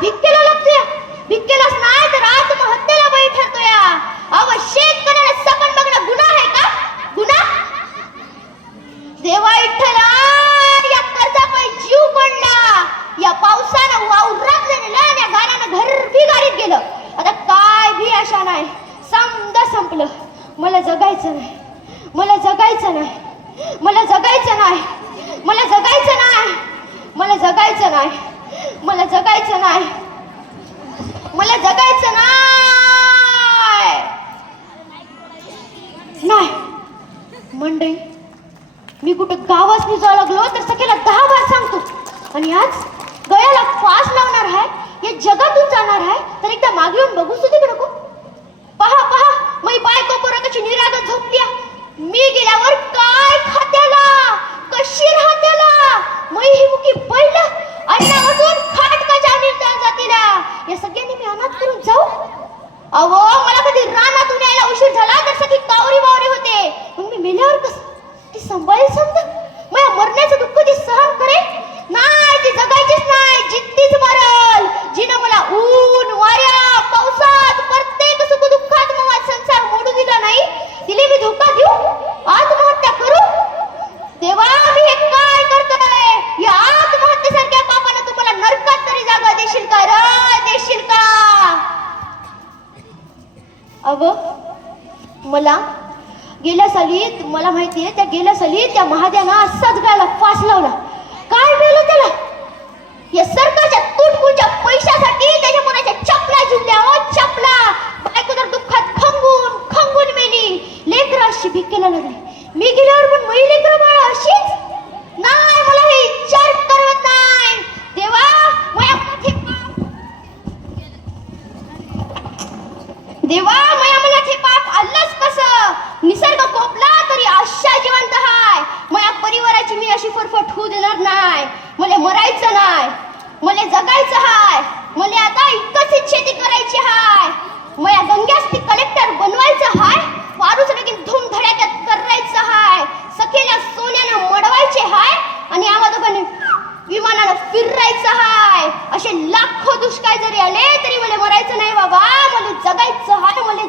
भिक्केला लागतोय. भिक्केलाच नाही तर आत्महत्येला बळी ठरतो या अव शेतकऱ्याला सपन बघणं गुन्हा आहे का? गुन्हा? देवा विठ्ठला या कर्जापायी जीव पडला. या पावसानं वावरात नेलं आणि या गाण्यानं घर गाडीत गेलं. आता काय भी अशा नाही. समजा संपलं. मला जगायचं नाही. मला जगायचं नाही. मला जगायचं नाही. नाही. मंडळी मी कुठं गावास जावं लागलो तर सगळ्याला दहा बार सांगतो. आणि आज गळ्याला फास लावणार आहे या जगातून जाणार आहे तर एकदा मागे येऊन बघू सुद्धा नको पहा पहा मी बायको पोरकाची निरागत झोपली मी गेल्यावर काय खात्याला? कशी राहत्याला? मी ही मुकी पहिलं अन्नामधून फाटकाच्या निर्धार जातीला. या सगळ्यांनी मी अनाथ करून जाऊ? अहो मला कधी रानातून यायला उशीर झाला? तर सगळी कावरी बावरी होते. अगं मला गेल्या साली मला माहिती आहे त्या गेल्या साली त्या महाद्यानं असाच गायला फास लावला. काय मिळालं त्याला या सरकारच्या तुटपुंच्या पैशासाठी त्याच्या मुलाच्या चपला झुलल्या हो चपला बायको तर दुःखात खंगून खंगून मेली लेकरं अशी भिकेला लागली मी गेल्यावर पण मई लेकरं बाळा अशीच नाही मला हे विचार करत नाही देवा माझ्या माथे पाप देवा मया मला ते पाप आलंच कसं? निसर्ग कोपला तरी आशा जिवंत हाय. मया परिवाराची मी अशी फरफट होऊ देणार नाही. मला मरायचं नाही. मला जगायचं हाय. मला आता इतकंच शेती करायची हाय. मया गंग्यास ती कलेक्टर बनवायचं हाय. वारूच लगीन धूमधडाक्यात करायचं हाय. सखेला सोन्यानं मडवायचे हाय. आणि आम्हा दोघांनी विमानानं फिरायचं हाय. असे लाखो दुष्काळ जरी आले तरी मला मरायचं नाही बाबा. मला जगायचं हाय मला